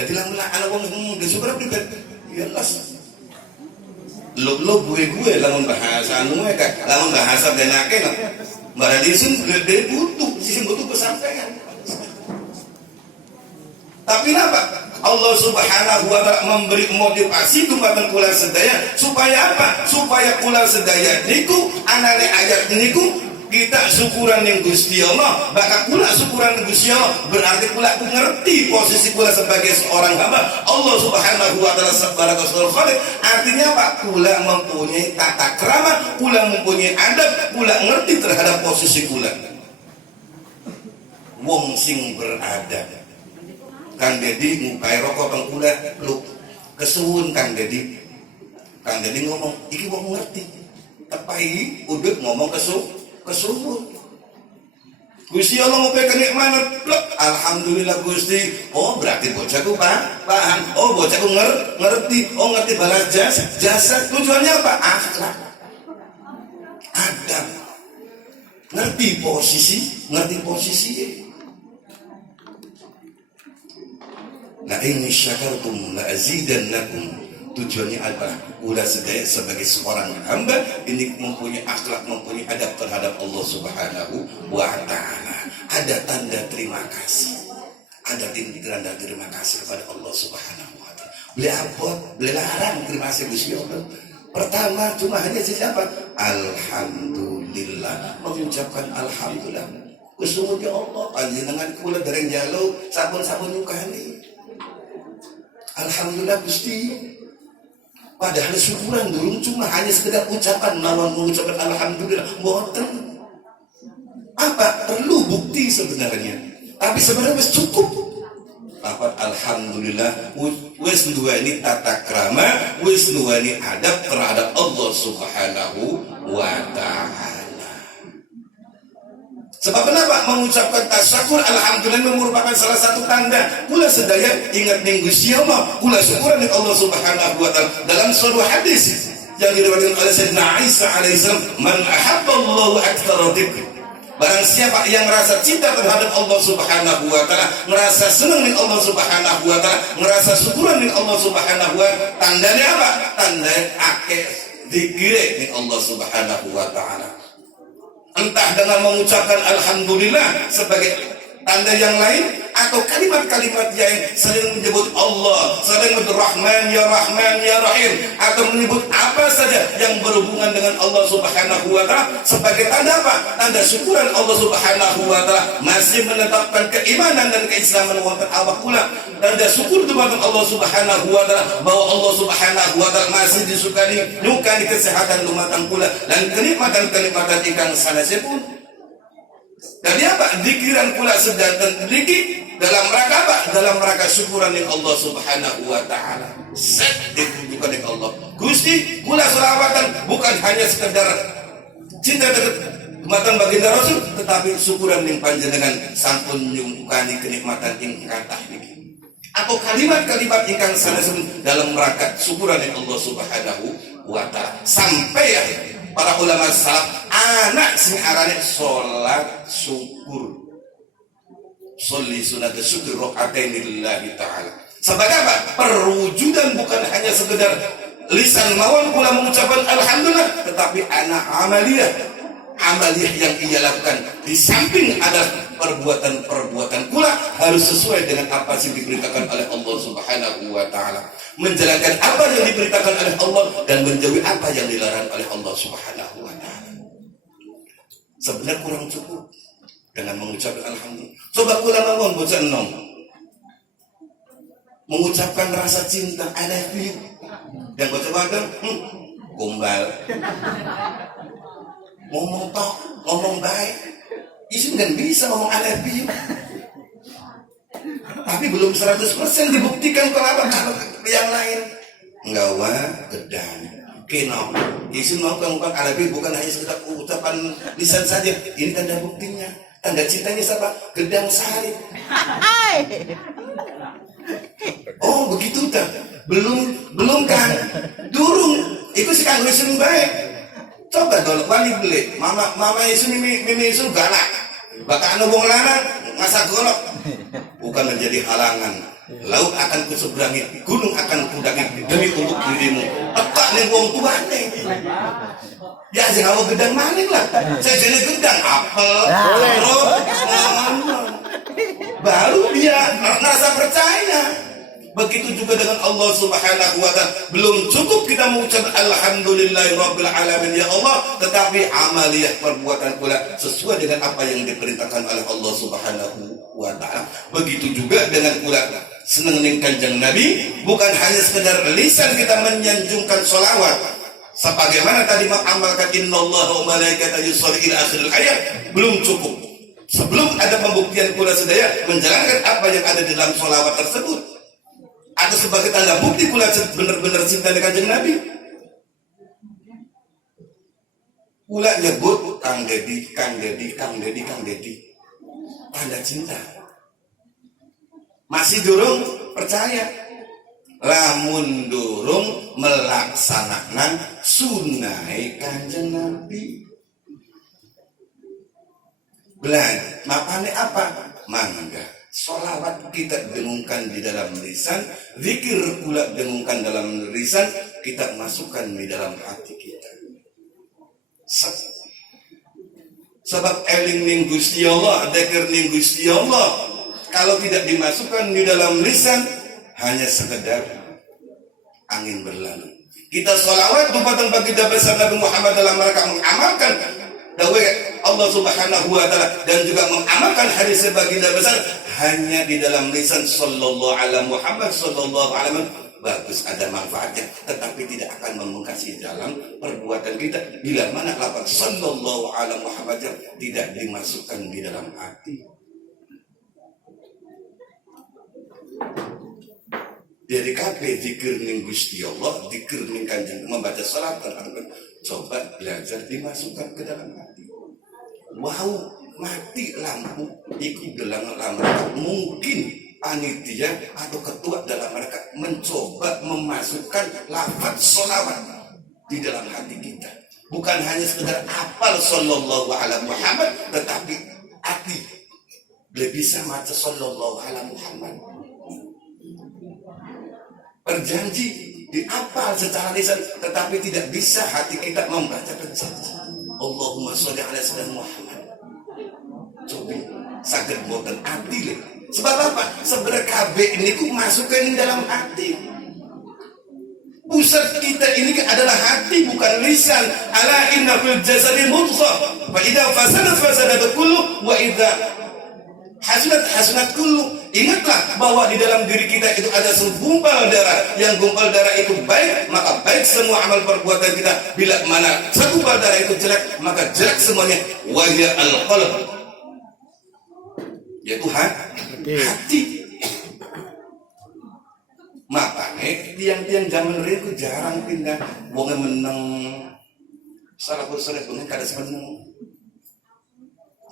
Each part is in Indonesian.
Jadi lamun ana wong syukur pribadi ya las lo gue lamun bahasa anu ka lamun bahasa benake no mbak disun gede butuh sisi butuh kesampaian. Tapi apa? Allah Subhanahu wa ta'ala memberi motivasi dumateng kula sedaya supaya apa? Supaya kula sedaya niku anane ayat niku kita syukuran yang Gusti Allah, maka kula syukuran yang Gusti Allah berarti kula ngerti posisi kula sebagai seorang hamba Allah Subhanahu wa ta'ala sebagai khaliq. Artinya apa? Kula mempunyai tata krama, kula mempunyai adab, kula ngerti terhadap posisi kula. Wong sing beradab. Kang Dedi ngukai rokok teng kula lu kesuwun Kang Dedi. Kang Dedi ngomong, iki wong ngerti. Tepai udut ngomong kesuwun. Gusti Allah mau kenikmatan, alhamdulillah Gusti. Oh berarti bocahku paham. Oh bocahku ngerti. Oh ngerti balas jasa. Tujuannya apa? Akhlak, adab, ngerti posisi. La in syakartum la azidannakum. Tujuannya adalah ulah sebagai seorang hamba ini mempunyai akhlak, mempunyai adab terhadap Allah Subhanahu wa ta'ala. Ada tanda terima kasih, ada tanda terima kasih kepada Allah Subhanahu wa ta'ala. Beli abot, beli larang terima kasih Gusti Allah. Pertama cuma hanya siapa? Alhamdulillah, mengucapkan alhamdulillah. Kusumunya Allah panjenengan kula dereng jalo sabun-sabun nyukani. Alhamdulillah Gusti. Padahal syukuran dulu cuma hanya sekedar ucapan, lawan mengucapkan alhamdulillah, boten. Apa? Perlu bukti sebenarnya. Tapi sebenarnya cukup. Apa? Alhamdulillah, wis duweni tata krama, wis duweni adab terhadap Allah Subhanahu wa ta'ala. Sebab kenapa? Mengucapkan tasyakur alhamdulillah merupakan salah satu tanda kula sedaya ingat ning Gusti Allah, kula syukuran ning Allah Subhanahu wa ta'ala. Dalam sebuah hadis yang diriwayatkan oleh Sayyidina Isa alaihissalam, man ahabballahu aktsara dzikr. Barang siapa yang merasa cinta terhadap Allah Subhanahu wa ta'ala, merasa senang ning Allah Subhanahu wa ta'ala, merasa syukuran ning Allah Subhanahu wa ta'ala, tandanya apa? Tanda akeh zikir ning Allah Subhanahu wa ta'ala. Entah dengan mengucapkan alhamdulillah sebagai tanda yang lain, atau kalimat-kalimat yang saling menyebut Allah, saling menyebut Rahman ya Rahim, atau menyebut apa saja yang berhubungan dengan Allah Subhanahu wa ta'ala sebagai tanda apa? Tanda syukuran Allah Subhanahu wa ta'ala masih menetapkan keimanan dan keislaman wonten awak kula. Tanda syukur kepada Allah Subhanahu wa ta'ala bahwa Allah Subhanahu wa ta'ala masih disukani nyukani kesehatan lumatang kula dan kenikmatan-kenikmatan ingkang sanesipun. Dari apa? Dikiran pula sedanten dikit dalam rangka apa? Dalam rangka syukuran yang Allah Subhanahu wa ta'ala. Set ditunjukkan oleh Allah. Gusti, kula selawatan bukan hanya sekedar cinta kenikmatan baginda Rasul, tetapi syukuran yang panjenengan sampun nyungkani kenikmatan ing kathah niki. Atau kalimat-kalimat ingkang sanesipun dalam rangka syukuran yang Allah Subhanahu wa ta'ala. Sampai ya para ulama salaf anak sing arane salat syukur, sholli sunat syukur rakatain lillahi ta'ala. Sebagai apa? Perwujudan bukan hanya sekedar lisan mawon kula mengucapkan alhamdulillah, tetapi anak amaliyah yang ia lakukan di samping ada perbuatan kula harus sesuai dengan apa yang diberitakan oleh Allah Subhanahu wa ta'ala, menjalankan apa yang diberitakan oleh Allah dan menjauhi apa yang dilarang oleh Allah Subhanahu wa ta'ala. Sebenarnya kurang cukup dengan mengucapkan alhamdulillah. Coba kula mawon bocah enom mengucapkan rasa cinta I love you, dan bocah wadon gombal ngomong baik, isu kan bisa ngomong I love you, tapi belum 100% dibuktikan kalau yang lain nggawa gedang kena isu ngomong I love you bukan hanya sekedar ucapan lisan saja. Ini tanda buktinya, tanda cintanya siapa? Gedang sari. Oh begitu tak? Belum kan? Durung itu sih kan lisan baik. Coba dulu wali beli mama isu mimi isu galak bakal anu wong lanang masak golok bukan menjadi halangan laut akan kuseberangi, gunung akan kudangi demi untuk dirimu. Tepak nih wong tuane. Ya jangan awak gedang maning lah. Saya jenis gedang apel, baru dia merasa percaya. Begitu juga dengan Allah Subhanahu wa ta'ala. Belum cukup kita mengucap alhamdulillahirabbil alamin ya Allah, tetapi amaliyah perbuatan pula sesuai dengan apa yang diperintahkan oleh Allah Subhanahu wa ta'ala. Begitu juga dengan pula seneng ning Kanjeng Nabi, bukan hanya sekedar lisan kita menyanjungkan sholawat sebagaimana tadi mengamalkan innallaha wa malaikatahu yusholluna ila akhir ayat, belum cukup. Sebelum ada pembuktian pula sedaya menjalankan apa yang ada di dalam sholawat tersebut, atau sebagai tanda bukti pula benar-benar cinta dengan Kanjeng Nabi, pula nyebut Kang Dedi, Kang Dedi, Kang Dedi, Kang Dedi, tanda cinta. Masih durung percaya, lamun durung melaksanakan sunai Kanjeng Nabi. Belajar, mapane apa? Mangga sholawat kita dengungkan di dalam lisan, zikir pula dengungkan dalam lisan, kita masukkan di dalam hati kita. Sebab eling ning Gusti Allah, dzikir ning Gusti Allah, kalau tidak dimasukkan di dalam lisan, hanya sekedar angin berlalu. Kita sholawat dumateng baginda besar Nabi Muhammad dalam rangka mengamalkan dawai Allah Subhanahu wa ta'ala dan juga mengamalkan hadis baginda besar hanya di dalam lisan sallallahu alaihi Muhammad sallallahu alaihi, bagus ada manfaatnya, tetapi tidak akan memungkasi dalam perbuatan kita bila mana lafaz sallallahu alaihi Muhammad tidak dimasukkan di dalam hati. Dari kabeh zikir ning Gusti Allah, zikir ning Kanjeng, membaca salat coba belajar dimasukkan ke dalam hati. Wow, mati lampu ikut dalam mereka, mungkin panitia atau ketua dalam mereka mencoba memasukkan lafaz sholawat di dalam hati kita. Bukan hanya sekedar hafal sallallahu alaihi Muhammad, tetapi hati lebih bisa maca sallallahu alaihi Muhammad. Berjanji dihafal secara lisan, tetapi tidak bisa hati kita membaca berjanji. Allahumma sholli ala sayyidina Muhammad. Coba saged boten adil. Sebab apa? Sebenarnya KB ini ku masukkan di dalam hati. Pusat kita ini adalah hati, bukan lisan. Ala inna fil jasadi mudghah, fa idza fasadat fasadat kullu wa idza hasunat kullu. Ingatlah bahwa di dalam diri kita itu ada segumpal darah. Yang gumpal darah itu baik, maka baik semua amal perbuatan kita. Bila mana segumpal darah itu jelek, maka jelek semuanya. Wa hiya al-qalb, yaitu hati. Makanya tiang-tiang zaman dulu jarang pindah. Wong meneng salah kursus bunga kada seneng,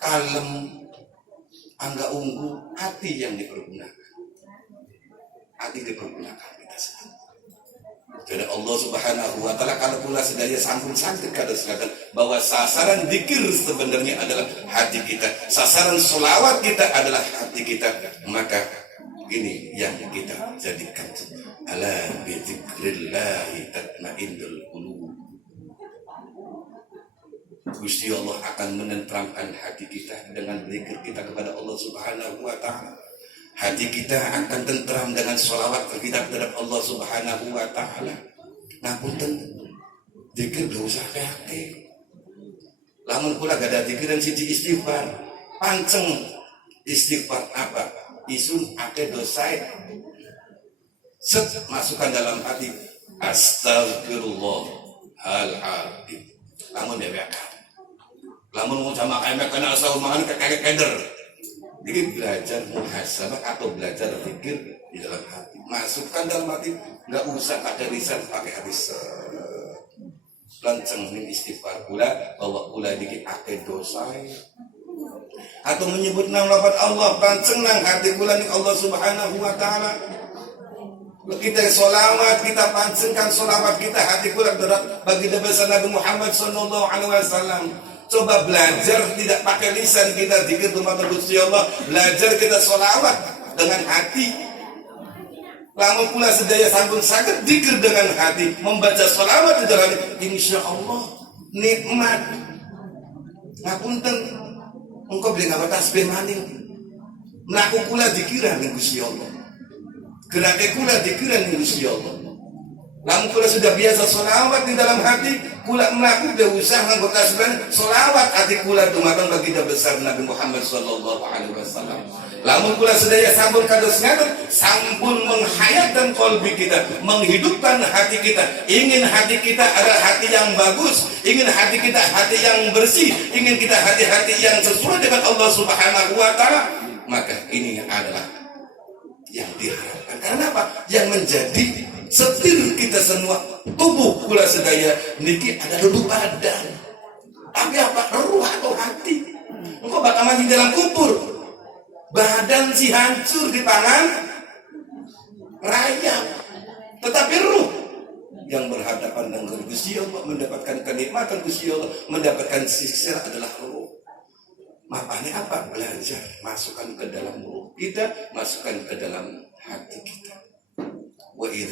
kalem, angga ungu. Hati yang dipergunakan, hati dipergunakan kita sendiri. Jadi Allah Subhanahu wa ta'ala kalau pula sedaya sangkut-sangkut kada sedangkan bahwa sasaran zikir sebenarnya adalah hati kita, sasaran sholawat kita adalah hati kita. Maka ini yang kita jadikan, ala bi dzikrillahi tatmainnul qulub. Gusti Allah akan menenteramkan hati kita dengan zikir kita kepada Allah Subhanahu wa ta'ala. Hati kita akan tenteram dengan sholawat kita terhadap Allah Subhanahu wa ta'ala. Nah punten zikir gak usah kake. Lamun pula gak ada zikiran siji istighfar. Panceng istighfar apa? Isun ake dosai. Set masukkan dalam hati. Astagfirullahaladzim. Lamun dewek. Lamun mau sama kayak kena asal makan kayak keder. Jadi belajar muhasabah atau belajar pikir di dalam hati. Masukkan dalam hati, nggak usah pakai lisan, pakai hati. Lanceng nih istighfar pula, bawa pula dikit pakai dosa. Atau menyebut nama lafaz Allah, lanceng nang hati pula nih Allah Subhanahu wa ta'ala. Kita sholawat, kita pancengkan sholawat kita hati pula bagi besar Nabi Muhammad sallallahu alaihi wasallam. Coba belajar tidak pakai lisan kita zikir kepada Gusti Allah, belajar kita sholawat dengan hati. Lamun kula sedaya sampun saged dzikir dengan hati, membaca sholawat di dalam insya Allah nikmat. Ngapunten, engkau beli ngapa tasbih maning. Mlaku kula dzikiran ning Gusti Allah. Gerake kula dzikiran ning Gusti Allah. Lamun kula sudah biasa sholawat di dalam hati, kula mlaku teu usah nganggo tasbih, sholawat hati kula dumateng baginda besar Nabi Muhammad sallallahu alaihi wasallam. Lamun kula sedaya sampun kados ngaten, sampun menghayatkan qalbi kita, menghidupkan hati kita. Ingin hati kita adalah hati yang bagus, ingin hati kita hati yang bersih, ingin kita hati-hati yang sesuai dengan Allah Subhanahu wa taala, maka ini adalah yang diharapkan. Karena apa? Yang menjadi setir kita semua, tubuh kula sedaya niki ada duduk badan. Tapi apa? Ruh atau hati? Engkau bakal mati dalam kubur. Badan si hancur di tangan raya, tetapi ruh yang berhadapan dengan Gusti Allah, mendapatkan kenikmatan Gusti Allah, mendapatkan siksa adalah ruh. Makanya apa? Belajar, masukkan ke dalam ruh kita, masukkan ke dalam hati kita. Wa